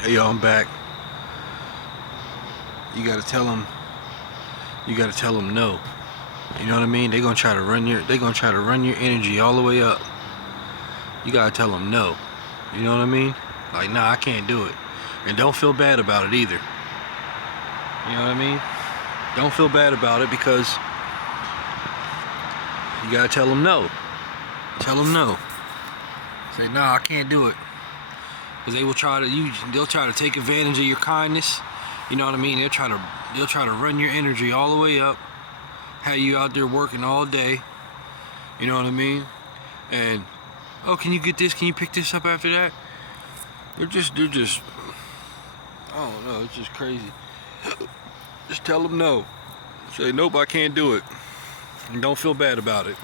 Hey yo, I'm back. You gotta tell them. You gotta tell them no. You know what I mean? They're gonna try to run your energy all the way up. You gotta tell them no. You know what I mean? Like, nah, I can't do it. And don't feel bad about it either. You know what I mean? Don't feel bad about it because you gotta tell them no. Tell them no. Say, nah, I can't do it. Because they'll try to take advantage of your kindness. You know what I mean? They'll try to run your energy all the way up. Have you out there working all day. You know what I mean? And oh, can you get this? Can you pick this up after that? They're just I don't know, it's just crazy. Just tell them no. Say, nope, I can't do it. And don't feel bad about it.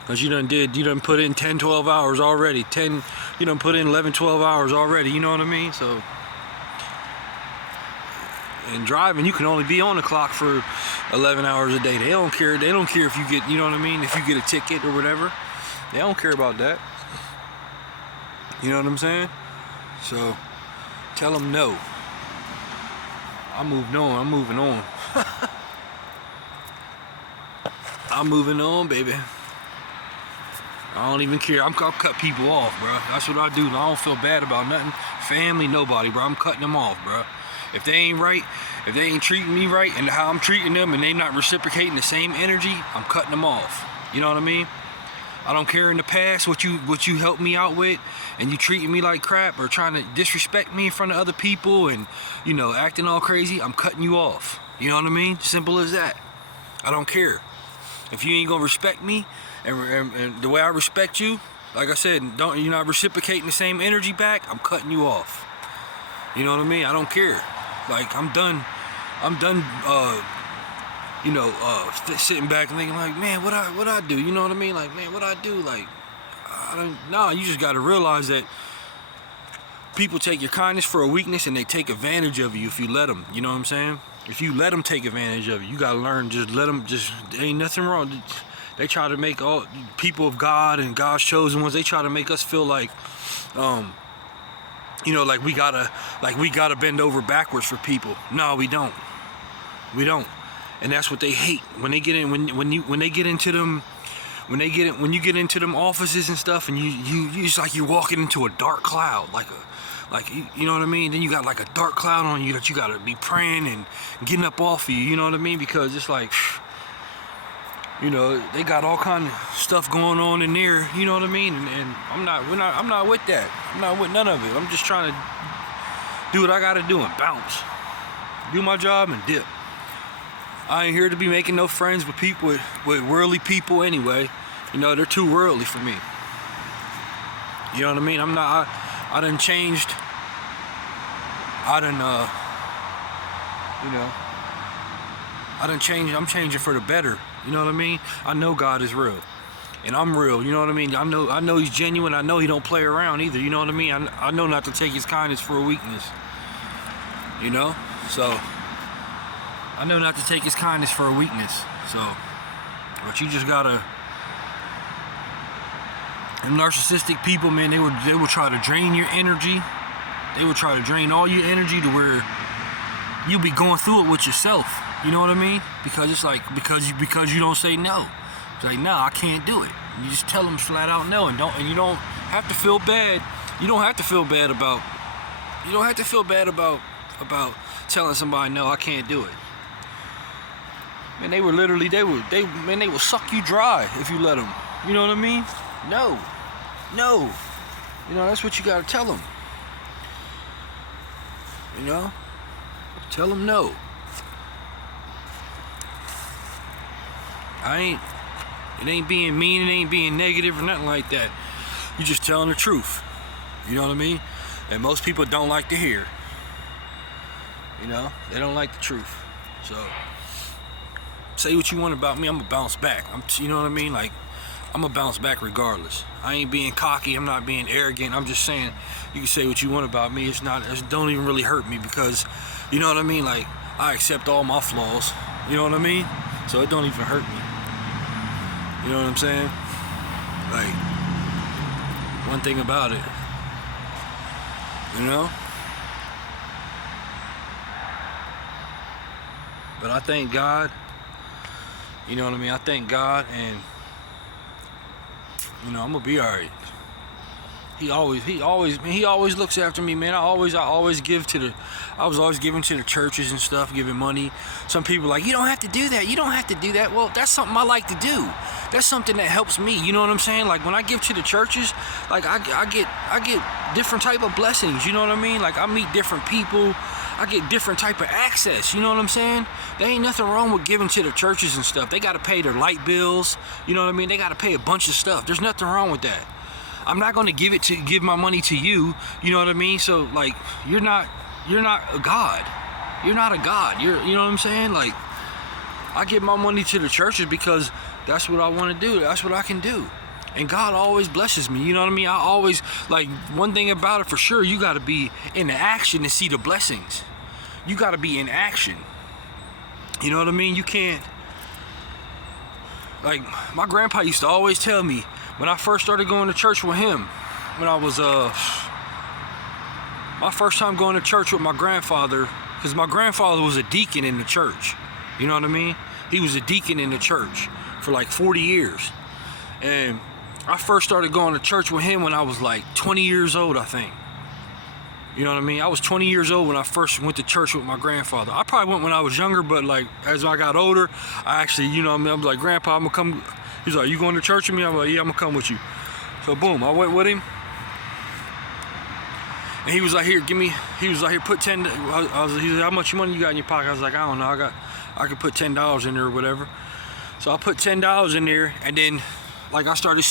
Because you done put in 10, 12 hours already. You done put in 11, 12 hours already, you know what I mean? So, and driving, you can only be on the clock for 11 hours a day. They don't care if you get, you know what I mean? If you get a ticket or whatever. They don't care about that. You know what I'm saying? So, tell them no. I'm moving on. I'm moving on, baby. I don't even care. I'll cut people off, bro. That's what I do. I don't feel bad about nothing. Family, nobody, bro. I'm cutting them off, bro. If they ain't right, if they ain't treating me right and how I'm treating them and they not reciprocating the same energy, I'm cutting them off. You know what I mean? I don't care in the past what you helped me out with and you treating me like crap or trying to disrespect me in front of other people and, you know, acting all crazy, I'm cutting you off. You know what I mean? Simple as that. I don't care. If you ain't gonna respect me and the way I respect you, like I said, you're not reciprocating the same energy back, I'm cutting you off. You know what I mean? I don't care. Like, I'm done, sitting back and thinking like, man, what I do? You know what I mean? Like, man, what I do? Like, you just gotta realize that people take your kindness for a weakness and they take advantage of you if you let them. You know what I'm saying? If you let them take advantage of you, you gotta learn, just let them, there ain't nothing wrong. They try to make all people of God and God's chosen ones, they try to make us feel like, like we gotta bend over backwards for people. No, we don't. We don't. And that's what they hate. When they get in, when you get into them offices and stuff, and you it's like you're walking into a dark cloud, you know what I mean? Then you got like a dark cloud on you that you gotta be praying and getting up off of you know what I mean? Because it's like, you know, they got all kind of stuff going on in there, you know what I mean? And I'm not with that. I'm not with none of it. I'm just trying to do what I gotta do and bounce. Do my job and dip. I ain't here to be making no friends with people, with worldly people anyway. You know, they're too worldly for me. You know what I mean? I done changed. I'm changing for the better. You know what I mean? I know God is real. And I'm real, you know what I mean? I know he's genuine. I know he don't play around either, you know what I mean? I know not to take his kindness for a weakness. You know? So, I know not to take his kindness for a weakness. So, but you just gotta... And narcissistic people, man, they will try to drain your energy. They will try to drain all your energy to where you'll be going through it with yourself. You know what I mean? Because it's like, because you don't say no. It's like, no, I can't do it. You just tell them flat out no, and you don't have to feel bad. You don't have to feel bad about telling somebody no, I can't do it. Man, they will suck you dry if you let them. You know what I mean? No. You know, that's what you gotta tell them. You know? Tell them no. It ain't being mean, it ain't being negative or nothing like that. You're just telling the truth. You know what I mean? And most people don't like to hear. You know? They don't like the truth. So, say what you want about me, I'm gonna bounce back. You know what I mean? Like, I'm gonna bounce back regardless. I ain't being cocky, I'm not being arrogant. I'm just saying, you can say what you want about me. It don't even really hurt me because, you know what I mean? Like, I accept all my flaws. You know what I mean? So it don't even hurt me. You know what I'm saying? Like, one thing about it, you know? But I thank God, you know what I mean? I thank God, and you know, I'm gonna be alright. He always looks after me, man. I always give to the, I was always giving to the churches and stuff, giving money. Some people are like, you don't have to do that. You don't have to do that. Well, that's something I like to do. That's something that helps me. You know what I'm saying? Like when I give to the churches, like I get different type of blessings. You know what I mean? Like I meet different people. I get different type of access. You know what I'm saying? There ain't nothing wrong with giving to the churches and stuff. They got to pay their light bills. You know what I mean? They got to pay a bunch of stuff. There's nothing wrong with that. I'm not going to give my money to you. You know what I mean? So like, you're not a God. You're not a God. You know what I'm saying? Like, I give my money to the churches because that's what I want to do. That's what I can do. And God always blesses me. You know what I mean? I always, like, one thing about it for sure, you got to be in action to see the blessings. You got to be in action. You know what I mean? You can't, like, my grandpa used to always tell me, when I first started going to church with him, when I was, my first time going to church with my grandfather, because my grandfather was a deacon in the church. You know what I mean? He was a deacon in the church for like 40 years. And I first started going to church with him when I was like 20 years old, I think. You know what I mean? I was 20 years old when I first went to church with my grandfather. I probably went when I was younger, but like as I got older, I actually, you know what I mean? I was like, Grandpa, I'm gonna come. He's like, you going to church with me? I'm like, yeah, I'm gonna come with you. So boom, I went with him. And he was like, here, he was like, here, put 10, he was like, how much money you got in your pocket? I was like, I don't know, I could put $10 in there or whatever. So I put $10 in there, and then like I started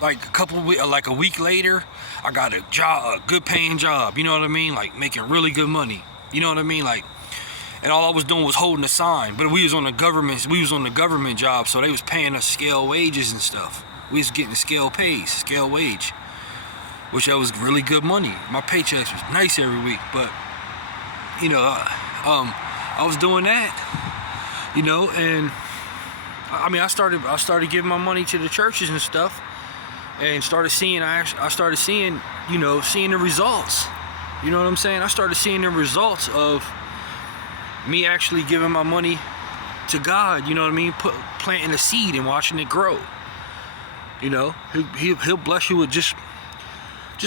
like a week later, I got a job, a good paying job, you know what I mean? Like making really good money, you know what I mean? Like, and all I was doing was holding a sign, but we was on the government job, so they was paying us scale wages and stuff. We was getting scale wage, which that was really good money. My paychecks was nice every week, but you know, I was doing that, you know, and I mean, I started giving my money to the churches and stuff, and started seeing, you know, seeing the results. You know what I'm saying? I started seeing the results of me actually giving my money to God. You know what I mean? Planting a seed and watching it grow. You know, he'll bless you with just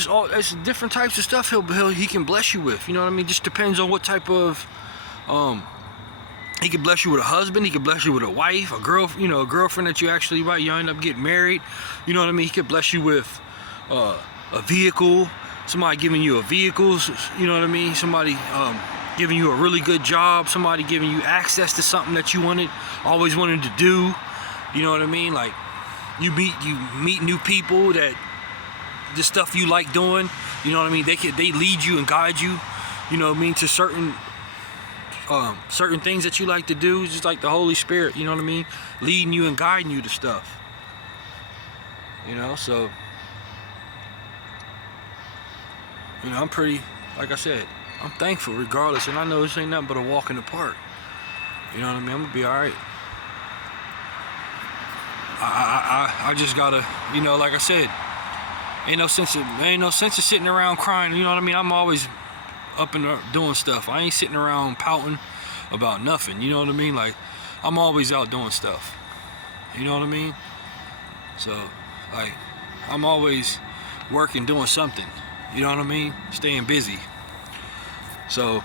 all, it's different types of stuff. He can bless you with. You know what I mean? Just depends on what type of he could bless you with a husband. He could bless you with a wife, a girlfriend that you actually, right, you end up getting married. You know what I mean? He could bless you with a vehicle, somebody giving you a vehicle. You know what I mean? Somebody giving you a really good job. Somebody giving you access to something that you always wanted to do. You know what I mean? Like you meet new people that the stuff you like doing. You know what I mean? They lead you and guide you. You know what I mean? To certain things that you like to do, just like the Holy Spirit, you know what I mean, leading you and guiding you to stuff, you know. So, you know, I'm pretty, like I said, I'm thankful regardless, and I know this ain't nothing but a walk in the park, you know what I mean. I'm gonna be all right. I just gotta, you know, like I said, ain't no sense of sitting around crying, you know what I mean. I'm always up and doing stuff. I ain't sitting around pouting about nothing, you know what I mean. Like, I'm always out doing stuff, you know what I mean. So, like, I'm always working, doing something, you know what I mean, staying busy. So,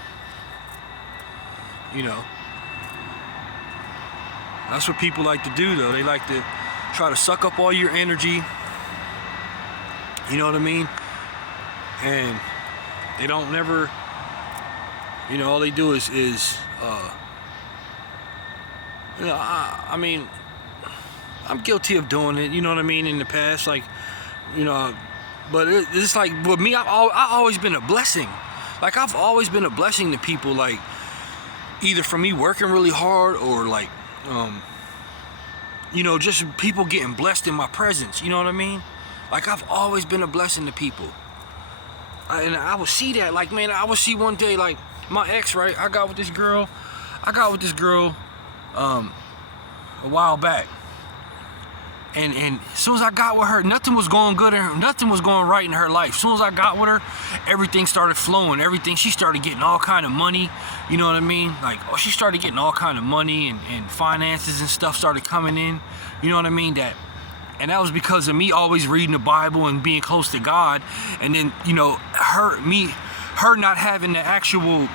you know, that's what people like to do, though. They like to try to suck up all your energy, you know what I mean, and they don't never, you know, all they do is you know, I mean, I'm guilty of doing it, you know what I mean, in the past, like, you know, but it's like, with me, I've always been a blessing. Like, I've always been a blessing to people, like, either from me working really hard or, like, you know, just people getting blessed in my presence, you know what I mean? Like, I've always been a blessing to people. And I would see that, like, man, I would see one day, like, my ex, right? I got with this girl a while back. And as soon as I got with her, nothing was going good in her, nothing was going right in her life. As soon as I got with her, everything started flowing. She started getting all kind of money, you know what I mean? Like, she started getting all kind of money and finances and stuff started coming in, you know what I mean? And that was because of me always reading the Bible and being close to God. And then, you know, her not having the actual,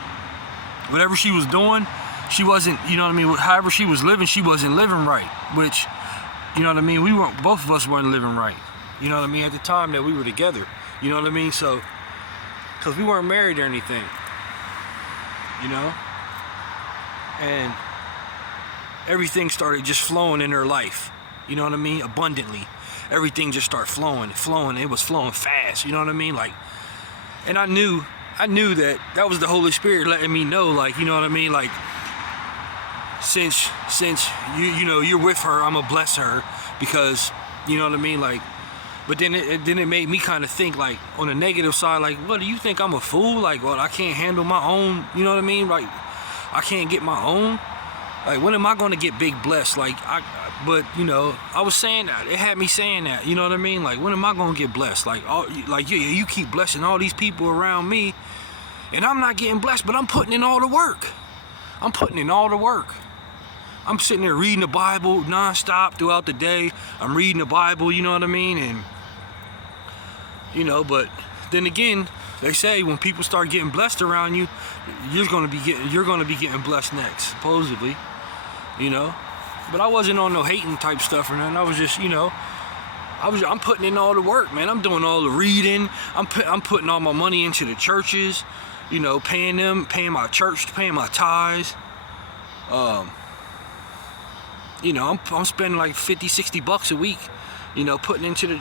whatever she was doing, she wasn't, you know what I mean? However she was living, she wasn't living right, which, you know what I mean? Both of us weren't living right. You know what I mean? At the time that we were together. You know what I mean? So, because we weren't married or anything. You know? And everything started just flowing in her life. You know what I mean? Abundantly. Everything just started flowing. It was flowing fast. You know what I mean? Like, and I knew that was the Holy Spirit letting me know, like, you know what I mean? Like, since you know you're with her, I'm gonna bless her, because, you know what I mean, like. But then it made me kind of think, like, on the negative side, like, what, do you think I'm a fool? Like, well, I can't handle my own, you know what I mean? Like, I can't get my own. Like, when am I gonna get big blessed? Like, but you know, I was saying that, it had me saying that, you know what I mean? Like, when am I gonna get blessed? Like, you keep blessing all these people around me, and I'm not getting blessed, but I'm putting in all the work. I'm sitting there reading the Bible nonstop throughout the day. I'm reading the Bible, you know what I mean? And, you know, but then again, they say when people start getting blessed around you, you're gonna be getting blessed next, supposedly, you know. But I wasn't on no hating type stuff or nothing. I was just, you know, I'm putting in all the work, man. I'm doing all the reading. I'm putting all my money into the churches, you know, paying my church, paying my tithes. You know, I'm spending like $50-$60 a week, you know, putting into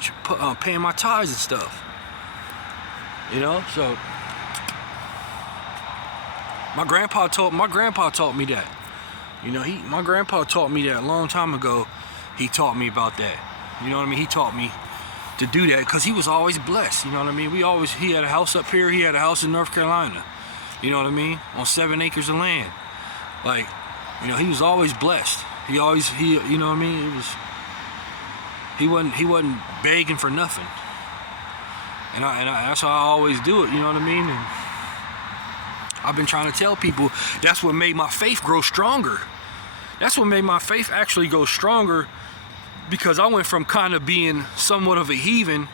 paying my tithes and stuff. You know, so my grandpa taught me that. You know, my grandpa taught me that a long time ago. He taught me about that. You know what I mean? He taught me to do that because he was always blessed. You know what I mean? He had a house up here. He had a house in North Carolina. You know what I mean? On 7 acres of land. Like, you know, he was always blessed. You know what I mean? He wasn't begging for nothing. And that's how I always do it, you know what I mean? And I've been trying to tell people that's what made my faith grow stronger. That's what made my faith actually go stronger, because I went from kind of being somewhat of a heathen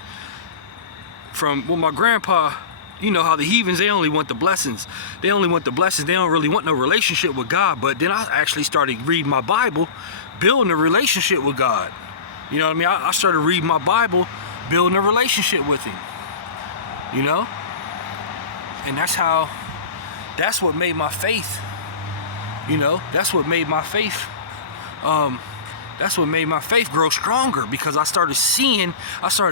from my grandpa. You know how the heathens, they only want the blessings. They don't really want no relationship with God. But then I actually started reading my Bible, building a relationship with God. You know what I mean? I started reading my Bible, building a relationship with Him. You know? And that's what made my faith, you know, that's what made my faith grow stronger, because I started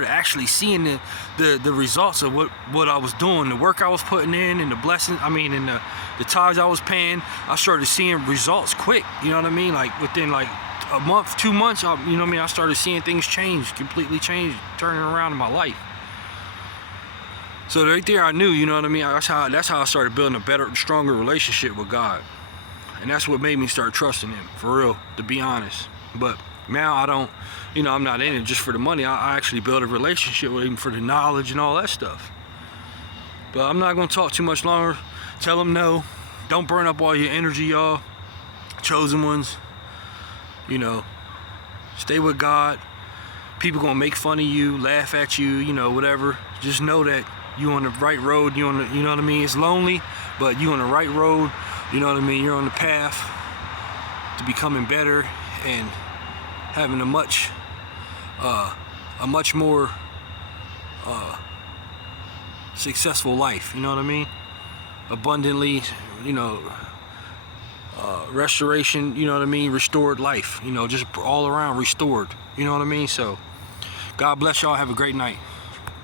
actually seeing the results of what I was doing, the work I was putting in, and the blessings, and the tithes I was paying. I started seeing results quick, you know what I mean? Like within like a month, 2 months, you know what I mean? I started seeing things completely change, turning around in my life. So right there I knew, you know what I mean? That's how I started building a better, stronger relationship with God. And that's what made me start trusting Him, for real, to be honest. But now I don't, you know, I'm not in it just for the money. I actually build a relationship with Him for the knowledge and all that stuff. But I'm not gonna talk too much longer. Tell them no. Don't burn up all your energy, y'all. Chosen ones. You know, stay with God. People gonna make fun of you, laugh at you, you know, whatever. Just know that you on the right road. You know what I mean? It's lonely, but you on the right road. You know what I mean? You're on the path to becoming better and having a much more successful life. You know what I mean? Abundantly, you know, restoration. You know what I mean? Restored life. You know, just all around restored. You know what I mean? So, God bless y'all. Have a great night.